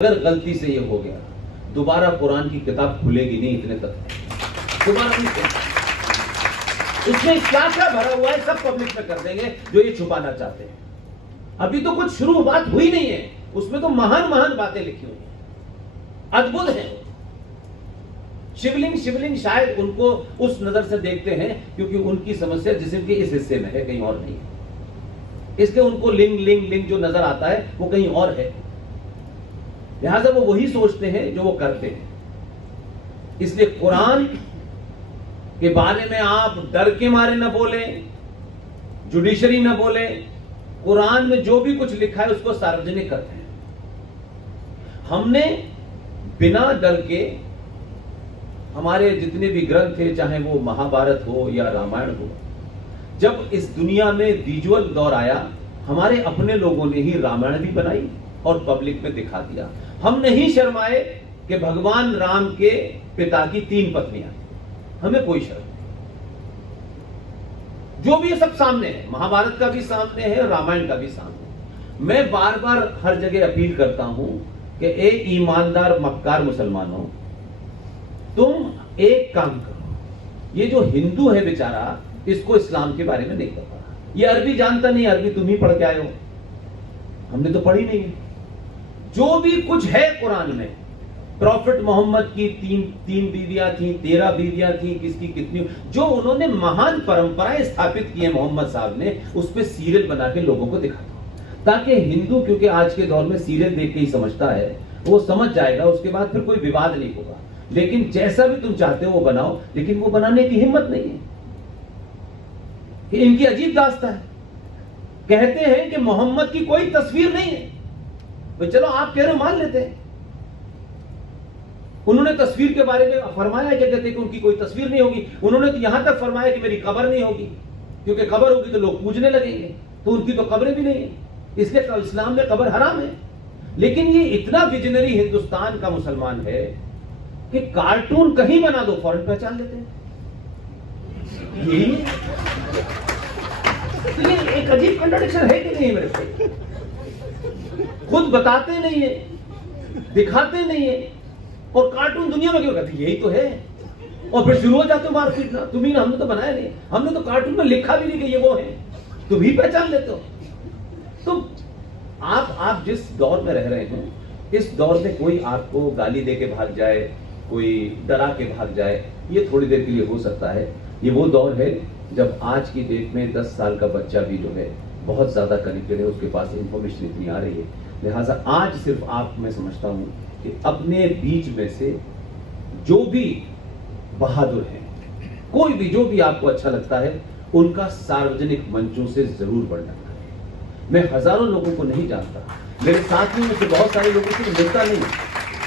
अगर गलती से ये हो गया, दोबारा कुरान की किताब खुलेगी नहीं, इतने तक दोबारा नहीं खुलेगी। उसमें क्या क्या भरा हुआ है सब पब्लिक में कर देंगे जो ये छुपाना चाहते हैं। अभी तो कुछ शुरू बात हुई नहीं है, उसमें तो महान महान बातें लिखी हुई हैं, अद्भुत हैं। शिवलिंग शायद उनको उस नजर से देखते हैं क्योंकि उनकी समस्या जिस्म के इस हिस्से में है, कहीं और नहीं है, इसलिए उनको लिंग जो नजर आता है वो कहीं और है, लिहाजा वो वही सोचते हैं जो वो करते हैं। इसलिए कुरान के बारे में आप डर के मारे न बोले, जुडिशरी न बोले, कुरान में जो भी कुछ लिखा है उसको सार्वजनिक करते हैं। हमने बिना डर के हमारे जितने भी ग्रंथ थे, चाहे वो महाभारत हो या रामायण हो, जब इस दुनिया में विजुअल दौर आया, हमारे अपने लोगों ने ही रामायण भी बनाई और पब्लिक में दिखा दिया। हम नहीं शर्माए कि भगवान राम के पिता की 3 पत्नियां, हमें कोई शर्म नहीं। जो भी सब सामने है, महाभारत का भी सामने है, रामायण का भी सामने है। मैं बार बार हर जगह अपील करता हूं कि ए ईमानदार मक्कार मुसलमानों, तुम एक काम करो, ये जो हिंदू है बेचारा, इसको इस्लाम के बारे में नहीं पता, ये अरबी जानता नहीं, अरबी तुम ही पढ़ के आए हो, हमने तो पढ़ी नहीं है। जो भी कुछ है कुरान में, प्रॉफिट मोहम्मद की तीन बीवियां थी, 13 बीवियां थी, किसकी कितनी, जो उन्होंने महान परंपराएं स्थापित की है मोहम्मद साहब ने, उस पर सीरियल बना के लोगों को दिखा दो, ताकि हिंदू, क्योंकि आज के दौर में सीरियल देख के ही समझता है, वो समझ जाएगा, उसके बाद फिर कोई विवाद नहीं होगा। लेकिन जैसा भी तुम चाहते हो वो बनाओ, लेकिन वो बनाने की हिम्मत नहीं है। कि इनकी अजीब दास्तां है, कहते हैं कि मोहम्मद की कोई तस्वीर नहीं है। भाई चलो आप कह रहे हो, मान लेते हैं, उन्होंने तस्वीर के बारे में फरमाया क्या, कहते हैं कि उनकी कोई तस्वीर नहीं होगी। उन्होंने तो यहां तक फरमाया कि मेरी कब्र नहीं होगी, क्योंकि कब्र होगी तो लोग पूजने लगेंगे, तो उनकी तो कब्रें भी नहीं है, इसलिए इस्लाम में कब्र हराम है। लेकिन ये इतना विजनरी हिंदुस्तान का मुसलमान है कि कार्टून कहीं बना दो, फौरन पहचान लेते हैं। यही तो ये एक अजीब कंट्राडिक्शन है कि नहीं मेरे को? खुद बताते नहीं है, दिखाते नहीं है, और कार्टून दुनिया में क्यों करती, यही तो है। और फिर शुरू हो जाते हो मार पीटना, तुम्ही ना, हमने तो बनाया नहीं, हमने तो कार्टून में लिखा भी नहीं कि ये वो है, तुम ही पहचान लेते हो। तो आप जिस दौर में रह रहे हैं, इस दौर में कोई आपको गाली दे के भाग जाए, कोई डरा के भाग जाए, ये थोड़ी देर के लिए हो सकता है। ये वो दौर है जब आज की डेट में 10 साल का बच्चा भी जो है बहुत ज्यादा कनेक्टेड है, उसके पास इंफॉर्मेशन इतनी आ रही है। लिहाजा आज सिर्फ आप, मैं समझता हूं कि अपने बीच में से जो भी बहादुर हैं, कोई भी जो भी आपको अच्छा लगता है, उनका सार्वजनिक मंचों से जरूर बढ़ना है। मैं हजारों लोगों को नहीं जानता, मेरे साथियों में से बहुत सारे लोगों से मिलता नहीं,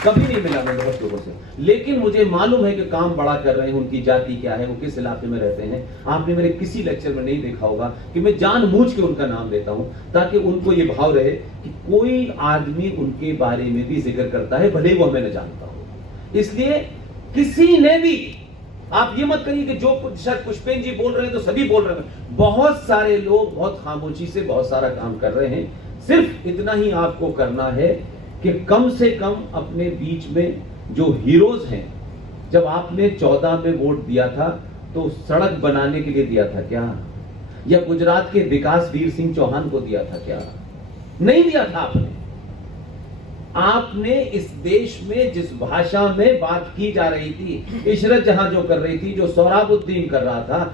कभी नहीं मिला मैं बहुत लोगों से, लेकिन मुझे मालूम है कि काम बड़ा कर रहे हैं, उनकी जाति क्या है, वो किस इलाके में रहते हैं। आपने मेरे किसी लेक्चर में नहीं देखा होगा कि मैं जानबूझ के उनका नाम लेता हूं, ताकि उनको ये भाव रहे कि कोई आदमी उनके बारे में भी जिक्र करता है, भले वो हमें न जानता हो। इसलिए किसी ने भी, आप ये मत करिए कि जो शायद पुष्पेन जी बोल रहे हैं तो सभी बोल रहे हैं, बहुत सारे लोग बहुत खामोशी से बहुत सारा काम कर रहे हैं। सिर्फ इतना ही आपको करना है कि कम से कम अपने बीच में जो हीरोज हैं, जब आपने 14 में वोट दिया था तो सड़क बनाने के लिए दिया था क्या, या गुजरात के विकास वीर सिंह चौहान को दिया था क्या? नहीं दिया था आपने इस देश में जिस भाषा में बात की जा रही थी, इशरत जहां जो कर रही थी, जो सोहराबुद्दीन कर रहा था,